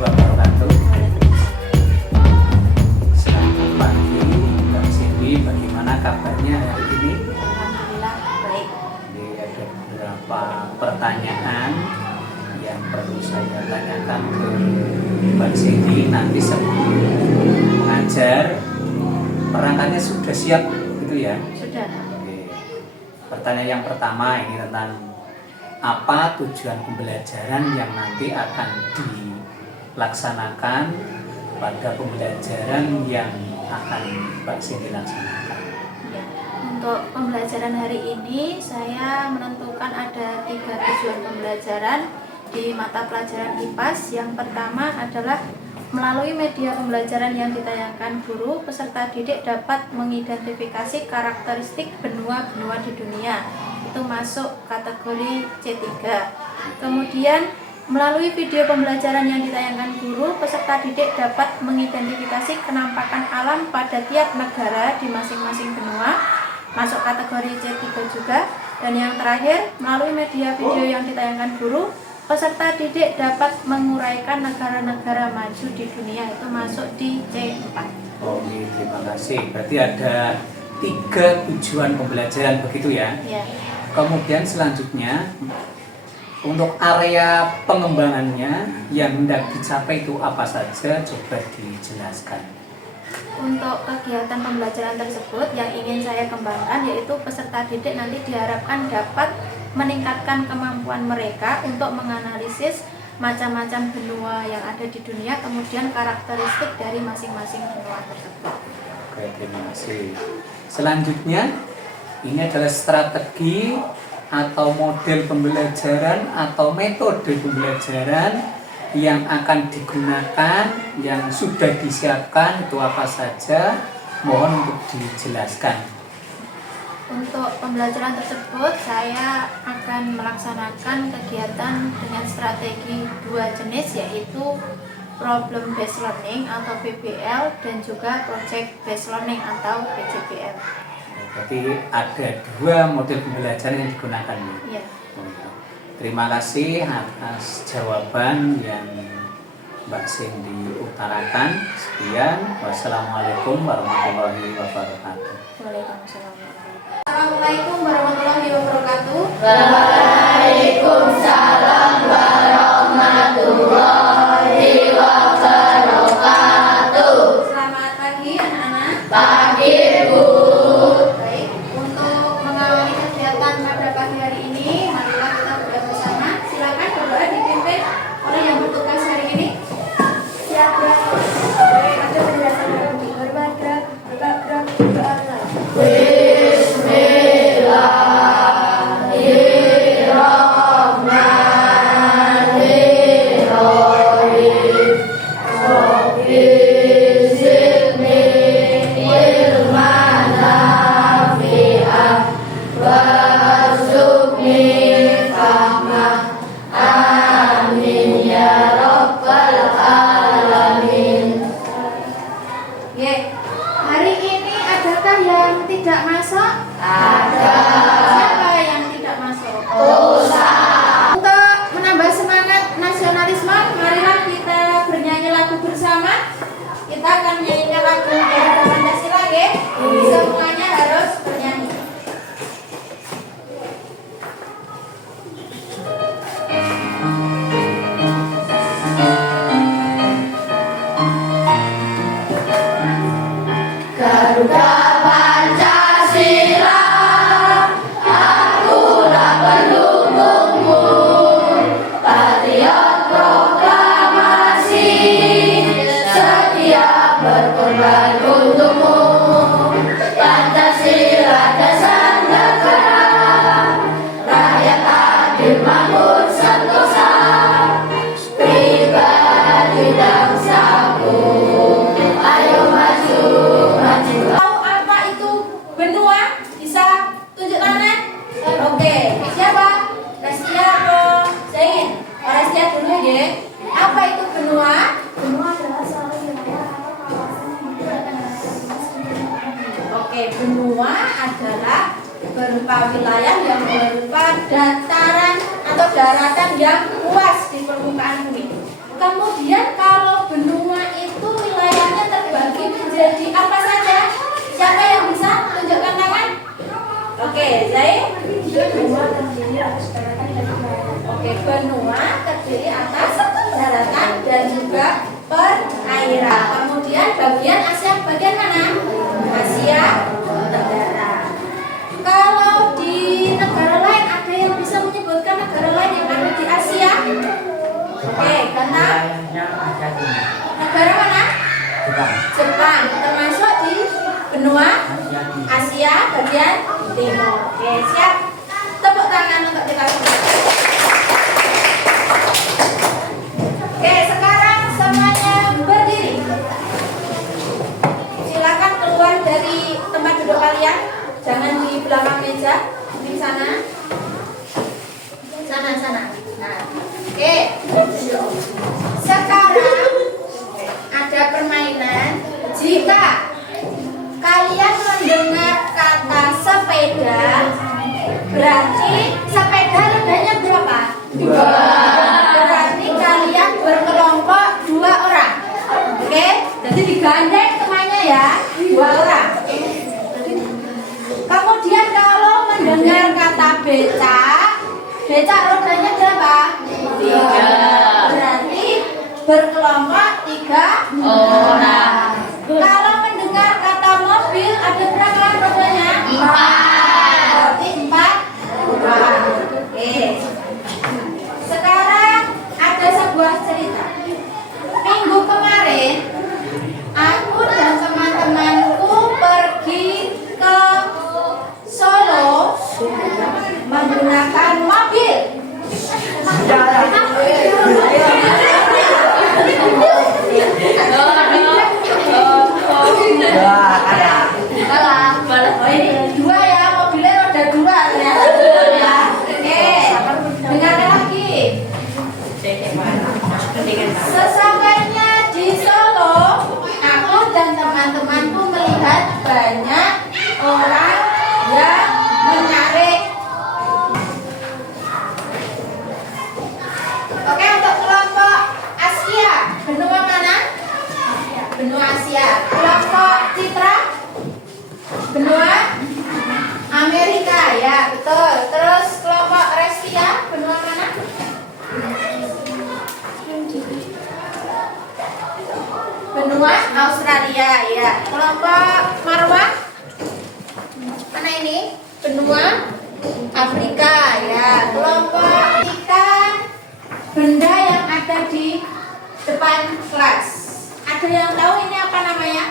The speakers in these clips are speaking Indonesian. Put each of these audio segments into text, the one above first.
wabarakatuh. Selamat pagi, Mbak Cindy. Bagaimana kabarnya hari ini? Alhamdulillah baik. Jadi ada beberapa pertanyaan yang perlu saya tanyakan ke Mbak Cindy nanti sebelum mengajar. Perangkatnya sudah siap gitu ya? Sudah. Oke. Pertanyaan yang pertama ini tentang apa tujuan pembelajaran yang nanti akan dilaksanakan pada pembelajaran yang akan Mbak Cindy laksanakan. Ya. Untuk pembelajaran hari ini saya menentukan ada 3 tujuan pembelajaran di mata pelajaran IPAS. Yang pertama adalah melalui media pembelajaran yang ditayangkan guru, peserta didik dapat mengidentifikasi karakteristik benua-benua di dunia. Itu masuk kategori C3. Kemudian melalui video pembelajaran yang ditayangkan guru, peserta didik dapat mengidentifikasi kenampakan alam pada tiap negara di masing-masing benua, masuk kategori C3 juga. Dan yang terakhir, melalui media video yang ditayangkan guru, peserta didik dapat menguraikan negara-negara maju di dunia, itu masuk di C4. Oke, terima kasih. Berarti ada 3 tujuan pembelajaran begitu ya? Ya. Kemudian selanjutnya untuk area pengembangannya yang hendak dicapai itu apa saja? Coba dijelaskan. Untuk kegiatan pembelajaran tersebut yang ingin saya kembangkan yaitu peserta didik nanti diharapkan dapat meningkatkan kemampuan mereka untuk menganalisis macam-macam benua yang ada di dunia, kemudian karakteristik dari masing-masing benua tersebut. Oke, terima kasih. Selanjutnya ini adalah strategi atau model pembelajaran atau metode pembelajaran yang akan digunakan, yang sudah disiapkan itu apa saja? Mohon untuk dijelaskan. Untuk pembelajaran tersebut saya akan melaksanakan kegiatan dengan strategi 2 jenis, yaitu problem based learning atau PBL dan juga project based learning atau PJBL. Berarti ada 2 model pembelajaran yang digunakan. Ya. Terima kasih atas jawaban yang Mbak Cindy utarakan. Sekian, wassalamualaikum warahmatullahi wabarakatuh. Waalaikumsalam. Assalamualaikum warahmatullahi wabarakatuh. Waalaikumsalam warahmatullahi wabarakatuh. Selamat pagi anak-anak. Pagi Bu. Baik, untuk mengawali kegiatan pada pagi hari ini, marilah kita berdoa bersama. Silakan berdoa dipimpin oleh yang bertugas hari ini. Siap gerak. Baik, ada penjelasan dari bergerak, bergerak, bergerak. Ye, hari ini adakah yang tidak masuk? Ada. Siapa yang tidak masuk? Ustaz. Untuk menambah semangat nasionalisme, marilah kita bernyanyi lagu bersama. Kita akan menyanyikan lagu Garuda Pancasila, ya. Semuanya harus bernyanyi. Garuda Pancasila, akulah pendukungmu, patriot proklamasi, setia berkorban untukmu. Pancasila dasar negara, rakyat adil makmur sentosa, pribadi bangsaku, ayo maju, maju. Tahu apa itu benua? Bisa tunjuk tangan? Oke, siapa? Restia atau Zain? Restia dulu ya. Apa itu benua? Benua adalah suatu wilayah atau kawasan yang menggunakan Oke, benua adalah berupa wilayah yang berupa dataran atau daratan yang luas di permukaan bumi. Kemudian kalau benua itu wilayahnya terbagi menjadi apa saja? Siapa yang bisa tunjukkan tangan? Oke, Zai. Benua terdiri atas daratan dan perairan. Oke, benua terdiri atas daratan dan juga perairan. Kemudian bagian Asia bagian mana? Asia Tenggara. Kalau di negara lain ada yang bisa menyebutkan negara lain yang ada di Asia? Oke, Gantang. Negara mana? Jepang. Termasuk di benua Asia bagian timur. Oke, siap. Tepuk tangan untuk kita semua. Oke, sekarang semuanya berdiri. Silakan keluar dari tempat duduk kalian. Jangan di belakang meja, di sana. Sana. Nah, oke. Sekarang ada permainan. Jika kalian mendengar kata sepeda, berarti sepeda rodanya berapa? 2. Berarti kalian berkelompok 2 orang. Oke? Jadi digandeng temannya ya, 2 orang. Kemudian kalau mendengar kata becak rodanya berapa? 3. Berarti berkelompok 3 orang. Kalau mendengar kata mobil ada berapa rodanya? 4. Berarti 4 orang. Oke. Sekarang ada sebuah cerita. Minggu kemarin aku dan teman-temanku pergi ke Solo menggunakan mobil. Oh, ini 2 ya, mobilnya roda 2 ternyata ya. Oke, dengarkan lagi. Sesampainya di Solo, aku dan teman-temanku melihat banyak orang yang menarik. Oke, untuk kelompok Asia, benua mana? Benua Asia. Kelompok Citra, benua Amerika, ya betul. Terus kelompok Restia, benua mana? Benua Australia, ya. Kelompok Marwah, mana ini? Benua Afrika, ya. Kelompok ikan, benda yang ada di depan kelas. Ada yang tahu ini apa namanya?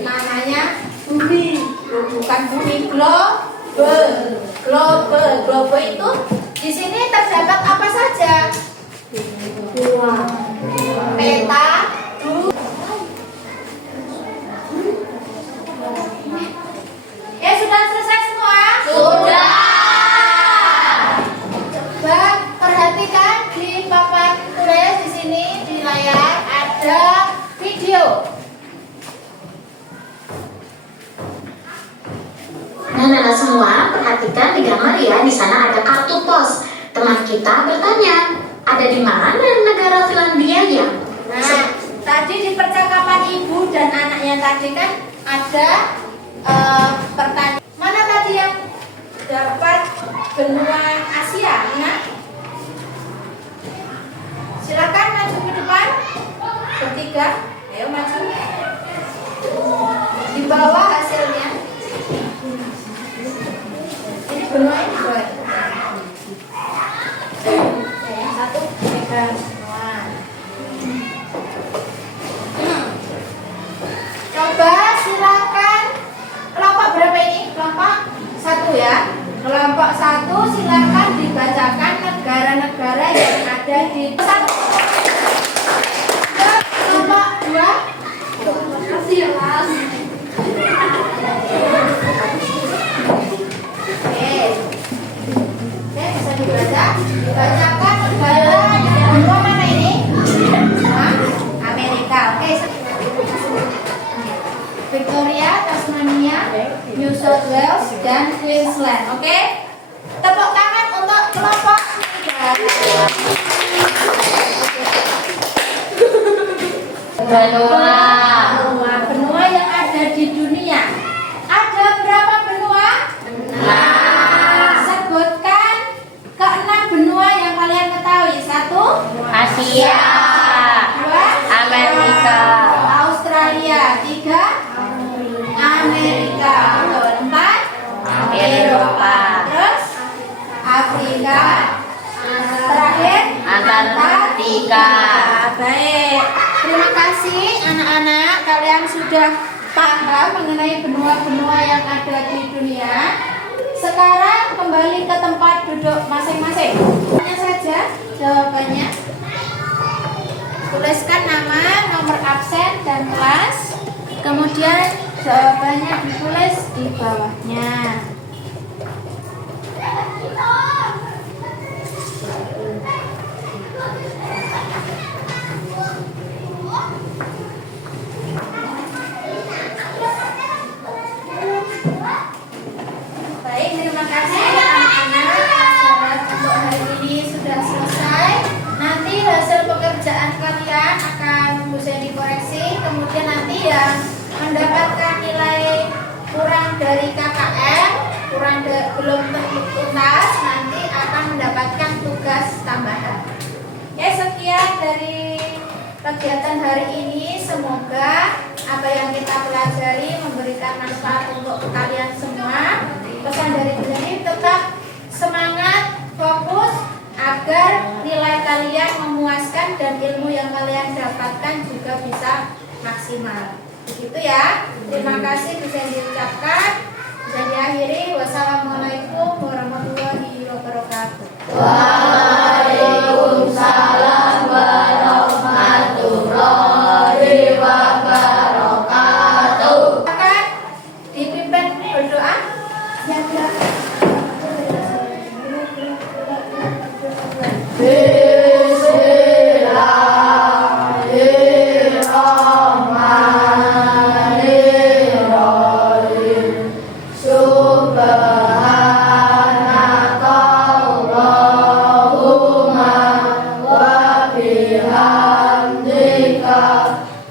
Namanya bumi. Bukan bumi, globe. Globe itu di sini terdapat apa saja? Peta, ya sudah selesai semua? Sudah. Coba perhatikan di papan tulis di sini di layar ada video. Nah, semua perhatikan di gambar ya. Di sana ada kartu pos. Teman kita bertanya, ada di mana negara Finlandia ya? Nah, tadi di percakapan ibu dan anaknya tadi kan ada pertanyaan. Mana tadi yang dapat benua Asia? Nah, silakan maju ke depan. Bertiga, ayo maju. Di bawah hasilnya. Ini benua ini boleh. Yang satu pegang benua. Coba silakan kelompok berapa ini? Kelompok 1 ya. Kelompok 1 silakan dibacakan negara-negara yang ada di 1. Kelompok 2. Makasih ya, Mas. Oke, bisa dibaca. Dibacakan negara yang mana ini? Amerika. Oke. Victoria, Tasmania, New South Wales, dan Queensland. Oke? Tepuk tangan untuk kelompok 3. Benua. Benua yang ada di dunia. Ada berapa benua? 6. Sebutkan ke-6 benua yang kalian ketahui. 1, Asia. 2, Amerika. Australia. 3, Amerika. 4, Eropa. terus Afrika. Terakhir Antartika. Baik, terima kasih anak-anak. Kalian sudah paham mengenai benua-benua yang ada di dunia. Sekarang kembali ke tempat duduk masing-masing. Hanya saja jawabannya. Tuliskan nama, nomor absen, dan kelas. Kemudian jawabannya ditulis di bawahnya. Baik, terima kasih anak-anak. Pelajaran untuk hari ini sudah selesai. Nanti hasil pekerjaan kalian akan bisa dikoreksi. Kemudian nanti yang mendapatkan nilai kurang dari KKM, belum tuntas, nanti akan mendapatkan tugas tambahan. Oke, sekian dari kegiatan hari ini. Semoga apa yang kita pelajari memberikan manfaat untuk kalian semua. Pesan dari Bu Zeni, tetap semangat, fokus agar nilai kalian memuaskan dan ilmu yang kalian dapatkan juga bisa maksimal. Begitu ya. Terima kasih bisa diucapkan. Bisa diakhiri. Wassalamualaikum warahmatullahi wabarakatuh. Waalaikumsalam warahmatullahi wabarakatuh. Akan dipimpin berdoa. Bismillahirrahmanirrahim. Subhanakallahumma wa bihamdika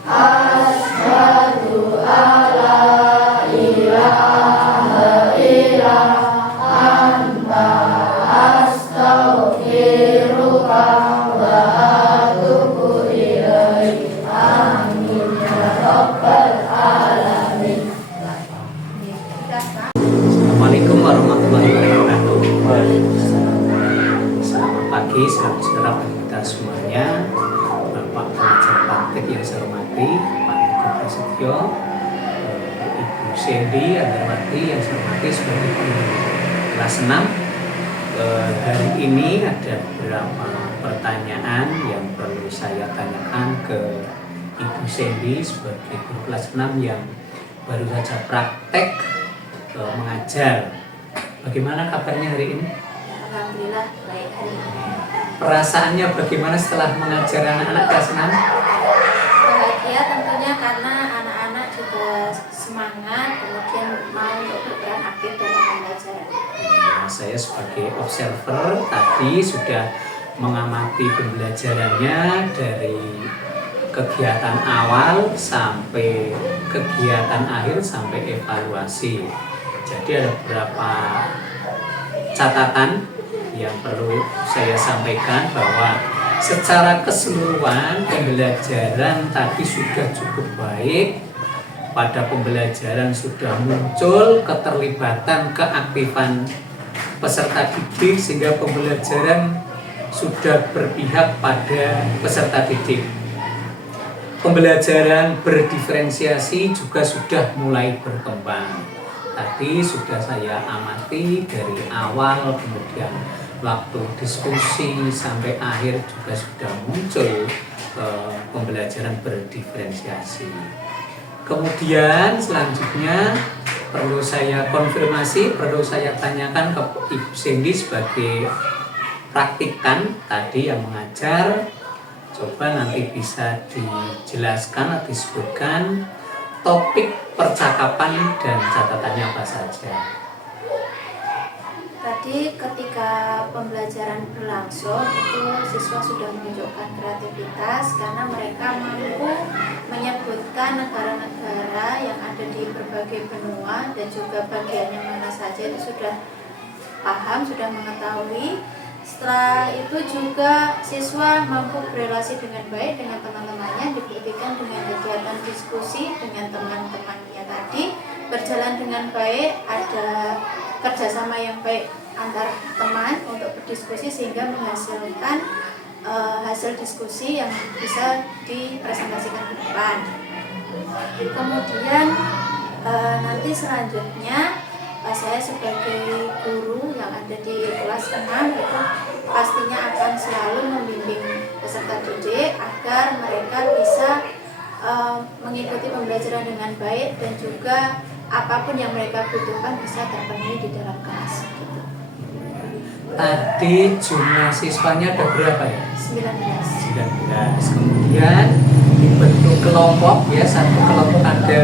asyhadu alla ilaha illa anta astaghfiruka wa atubu ilaik. Amin ya rabbal alamin. Assalamualaikum warahmatullahi wabarakatuh. Selamat pagi, saudara kita semuanya. Bapak pengajar praktik yang saya hormati, Pak Niko Prasetyo, Ibu Sandy Andarwati yang saya hormati sebagai guru kelas 6. Hari ini ada beberapa pertanyaan yang perlu saya tanyakan ke Ibu Sandy sebagai guru kelas 6 yang baru saja praktek mengajar. Bagaimana kabarnya hari ini? Alhamdulillah baik hari ini. Perasaannya bagaimana setelah mengajar anak-anak kelas 6? Bahagia tentunya karena anak-anak juga semangat, kemudian mau untuk berperan aktif dalam pembelajaran. Saya sebagai observer tadi sudah mengamati pembelajarannya dari kegiatan awal sampai kegiatan akhir sampai evaluasi. Jadi ada beberapa catatan yang perlu saya sampaikan bahwa secara keseluruhan pembelajaran tadi sudah cukup baik. Pada pembelajaran sudah muncul keterlibatan, keaktifan peserta didik sehingga pembelajaran sudah berpihak pada peserta didik. Pembelajaran berdiferensiasi juga sudah mulai berkembang. Tadi sudah saya amati dari awal, kemudian waktu diskusi sampai akhir juga sudah muncul pembelajaran berdiferensiasi. Kemudian selanjutnya perlu saya konfirmasi, perlu saya tanyakan ke Ibu Sandy sebagai praktikan tadi yang mengajar. Coba nanti bisa dijelaskan atau disebutkan topik percakapan dan catatannya apa saja. Tadi ketika pembelajaran berlangsung itu siswa sudah menunjukkan kreativitas karena mereka mampu menyebutkan negara-negara yang ada di berbagai benua dan juga bagiannya mana saja itu sudah paham, sudah mengetahui. Setelah itu juga siswa mampu berrelasi dengan baik dengan teman-temannya, dibuktikan dengan kegiatan diskusi dengan teman-temannya tadi berjalan dengan baik, ada kerjasama yang baik antar teman untuk berdiskusi sehingga menghasilkan hasil diskusi yang bisa dipresentasikan ke depan. Kemudian nanti selanjutnya saya sebagai guru yang ada di kelas 6 itu pastinya akan selalu membimbing peserta didik agar mereka bisa mengikuti pembelajaran dengan baik dan juga apapun yang mereka butuhkan bisa terpenuhi di dalam kelas. Tadi jumlah siswanya ada berapa ya? 19. 19. Kemudian dibentuk kelompok ya, satu kelompok ada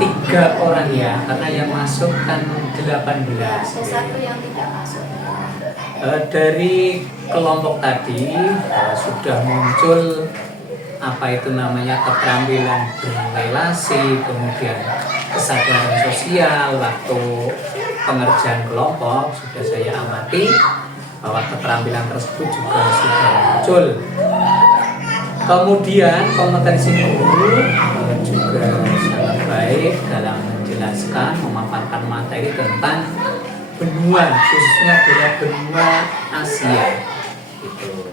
3 orang ya, karena yang masuk kan 18. Ada satu yang tidak masuk. Dari kelompok tadi sudah muncul apa itu namanya keterampilan berrelasi, kemudian kesadaran sosial waktu pengerjaan kelompok sudah saya amati bahwa keterampilan tersebut juga sudah muncul. Kemudian kompetensi guru juga sangat baik dalam menjelaskan, memaparkan materi tentang benua, khususnya adalah benua Asia. Gitu.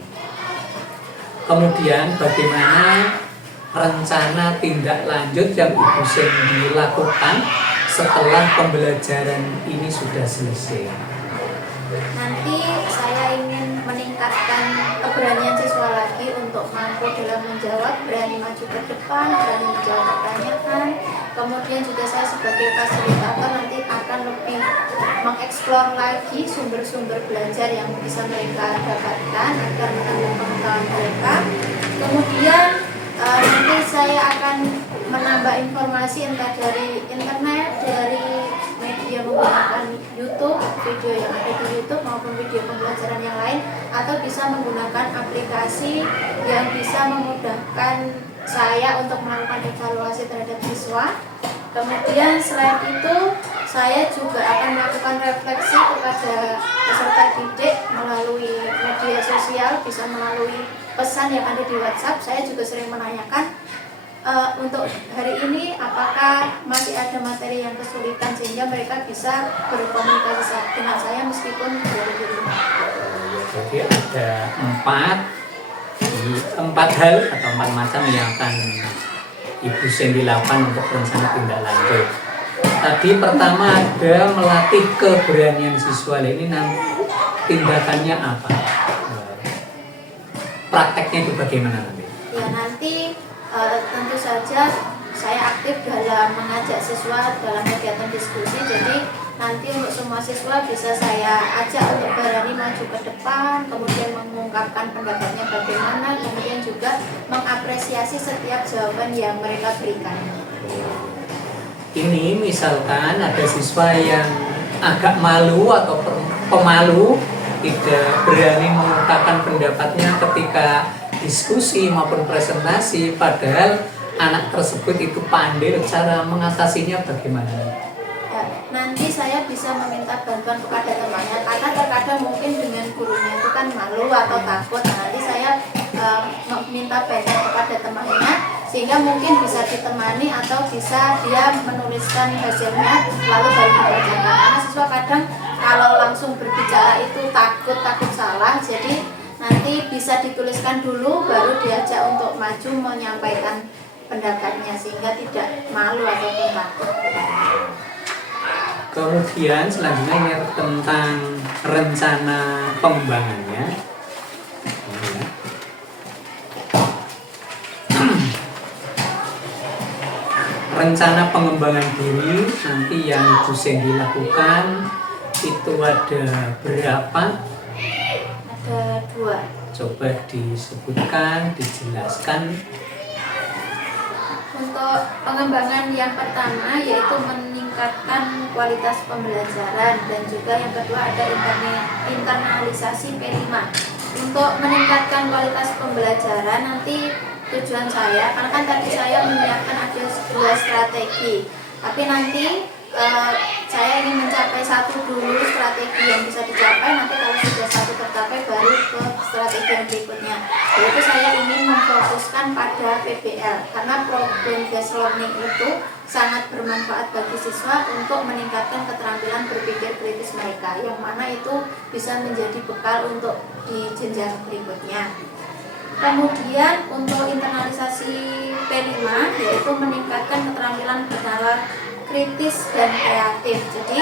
Kemudian bagaimana rencana tindak lanjut yang Ibu Cindy lakukan setelah pembelajaran ini sudah selesai? Nanti saya ingin meningkatkan keberanian siswa lagi untuk mampu dalam menjawab, berani maju ke depan, berani menjawab pertanyaan. Kemudian juga saya sebagai fasilitator nanti akan lebih mengeksplor lagi sumber-sumber belajar yang bisa mereka dapatkan agar menambah pengetahuan mereka. Kemudian nanti saya akan menambah informasi entah dari internet, dari media menggunakan YouTube, video yang ada di YouTube maupun video pembelajaran yang lain, atau bisa menggunakan aplikasi yang bisa memudahkan saya untuk melakukan evaluasi terhadap siswa. Kemudian selain itu saya juga akan melakukan refleksi kepada peserta didik melalui media sosial, bisa melalui pesan yang ada di WhatsApp. Saya juga sering menanyakan untuk hari ini apakah masih ada materi yang kesulitan sehingga mereka bisa berkomunikasi dengan saya meskipun dari rumah. Jadi ada 4 hal atau 4 macam yang akan Ibu Cindy lakukan untuk rencana tindak lanjut. Tadi pertama ada melatih keberanian siswa. Ini nanti tindakannya apa? Prakteknya itu bagaimana nanti? Ya nanti tentu saja saya aktif dalam mengajak siswa dalam kegiatan diskusi. Jadi nanti untuk semua siswa bisa saya ajak untuk berani maju ke depan, kemudian mengungkapkan pendapatnya bagaimana, kemudian juga mengapresiasi setiap jawaban yang mereka berikan. Ini misalkan ada siswa yang agak malu atau pemalu, tidak berani mengungkapkan pendapatnya ketika diskusi maupun presentasi, padahal anak tersebut itu pandai, cara mengatasinya bagaimana? Ya, nanti saya bisa meminta bantuan kepada temannya karena terkadang mungkin dengan gurunya itu kan malu atau takut. Nah, nanti saya meminta bantuan kepada temannya sehingga mungkin bisa ditemani atau bisa dia menuliskan hasilnya lalu baru dibacakan. Karena siswa kadang kalau langsung berbicara itu takut salah, jadi nanti bisa dituliskan dulu baru diajak untuk maju menyampaikan pendapatnya sehingga tidak malu ataupun takut. Kemudian selanjutnya ini tentang rencana pengembangannya. Rencana pengembangan diri nanti yang Ibu Cindy lakukan itu ada berapa? Ada 2. Coba disebutkan, dijelaskan. Untuk pengembangan yang pertama yaitu meningkatkan kualitas pembelajaran, dan juga yang kedua ada internalisasi P5. Untuk meningkatkan kualitas pembelajaran nanti tujuan saya, karena kan tadi saya menyiapkan ada 2 strategi, tapi nanti saya ingin mencapai satu dulu strategi yang bisa dicapai, nanti kalau sudah satu tercapai baru ke strategi yang berikutnya, yaitu saya ingin memfokuskan pada PBL, karena problem based learning itu sangat bermanfaat bagi siswa untuk meningkatkan keterampilan berpikir kritis mereka, yang mana itu bisa menjadi bekal untuk di jenjang berikutnya. Kemudian untuk internalisasi P5 yaitu meningkatkan keterampilan bernalar kritis dan kreatif. Jadi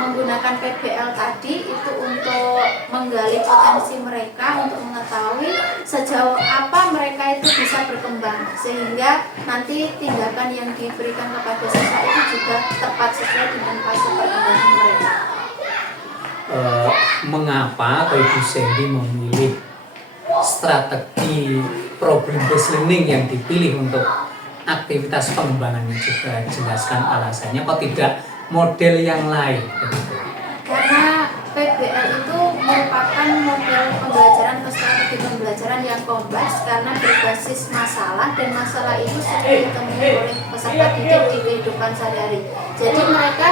menggunakan PBL tadi itu untuk menggali potensi mereka, untuk mengetahui sejauh apa mereka itu bisa berkembang, sehingga nanti tindakan yang diberikan kepada siswa itu juga tepat sesuai dengan fase perkembangan mereka. Mengapa Ibu Sandy memilih strategi problem based learning yang dipilih untuk aktivitas pengembangannya? Juga jelaskan alasannya, kok tidak model yang lain begitu? Karena PBL itu merupakan model pembelajaran atau strategi pembelajaran yang kompleks karena berbasis masalah, dan masalah itu sering ditemui oleh peserta didik di kehidupan sehari-hari. Jadi mereka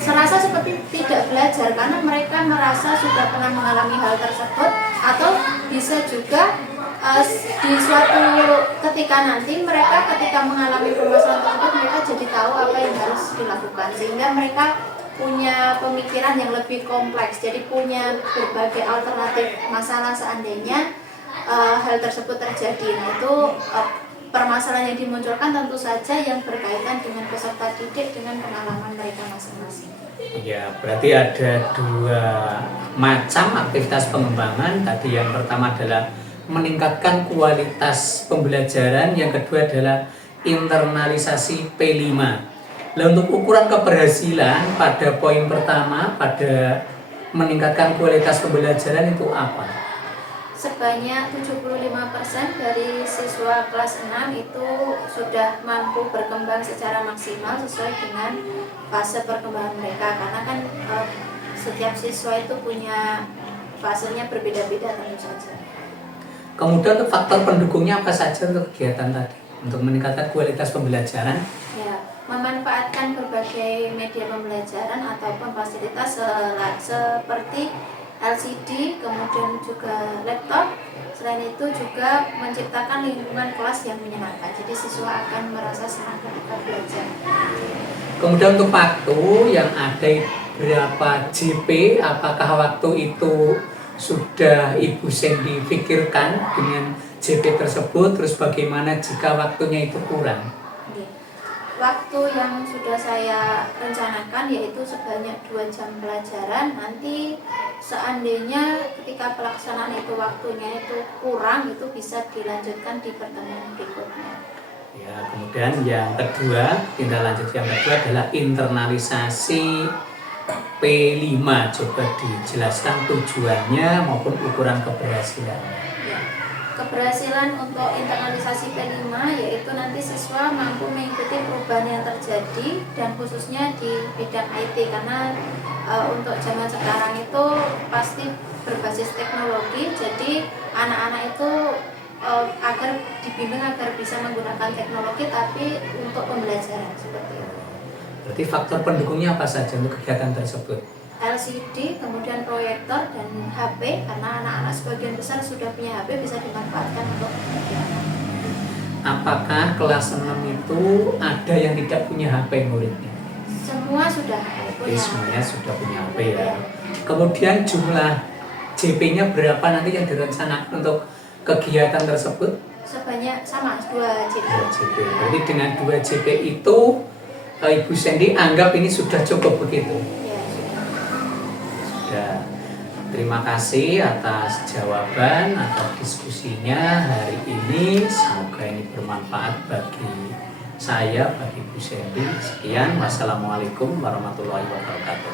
serasa seperti tidak belajar karena mereka merasa sudah pernah mengalami hal tersebut, atau bisa juga di suatu ketika nanti mereka ketika mengalami permasalahan tersebut mereka jadi tahu apa yang harus dilakukan, sehingga mereka punya pemikiran yang lebih kompleks, jadi punya berbagai alternatif masalah seandainya hal tersebut terjadi. Nah, itu permasalahan yang dimunculkan tentu saja yang berkaitan dengan peserta didik dengan pengalaman mereka masing-masing. Ya, berarti ada 2 macam aktivitas pengembangan. Tadi yang pertama adalah meningkatkan kualitas pembelajaran, yang kedua adalah internalisasi P5. Nah, untuk ukuran keberhasilan pada poin pertama, pada meningkatkan kualitas pembelajaran itu apa? Sebanyak 75% dari siswa kelas 6 itu sudah mampu berkembang secara maksimal sesuai dengan fase perkembangan mereka, karena kan setiap siswa itu punya fasenya berbeda-beda tentu saja. Kemudian untuk faktor pendukungnya apa saja untuk kegiatan tadi untuk meningkatkan kualitas pembelajaran? Ya, memanfaatkan berbagai media pembelajaran ataupun fasilitas seperti LCD, kemudian juga laptop. Selain itu juga menciptakan lingkungan kelas yang menyenangkan, jadi siswa akan merasa senang ketika belajar. Kemudian untuk waktu yang ada berapa JP, apakah waktu itu sudah Ibu Sandy pikirkan dengan JP tersebut, terus bagaimana jika waktunya itu kurang? Waktu yang sudah saya rencanakan yaitu sebanyak 2 jam pelajaran. Nanti seandainya ketika pelaksanaan itu waktunya itu kurang, itu bisa dilanjutkan di pertemuan berikutnya. Ya, kemudian yang kedua, tindak lanjut yang kedua adalah internalisasi P5. Coba dijelaskan tujuannya maupun ukuran keberhasilannya. Keberhasilan untuk internalisasi P5 yaitu nanti siswa mampu mengikuti perubahan yang terjadi, dan khususnya di bidang IT, karena untuk zaman sekarang itu pasti berbasis teknologi, jadi anak-anak itu agar dibimbing agar bisa menggunakan teknologi tapi untuk pembelajaran seperti itu. Berarti faktor pendukungnya apa saja untuk kegiatan tersebut? LCD, kemudian proyektor, dan HP, karena anak-anak sebagian besar sudah punya HP, bisa dimanfaatkan untuk kegiatan. Apakah kelas 6 itu ada yang tidak punya HP muridnya? Semua sudah punya. Semuanya sudah punya HP ya. Kemudian jumlah JP-nya berapa nanti yang direncanakan untuk kegiatan tersebut? Sebanyak sama 2 JP. 2 JP. Jadi dengan 2 JP itu Ibu Sandy anggap ini sudah cukup begitu? Ya, terima kasih atas jawaban atau diskusinya hari ini. Semoga ini bermanfaat bagi saya, bagi Ibu Sandy. Sekian, wassalamualaikum warahmatullahi wabarakatuh.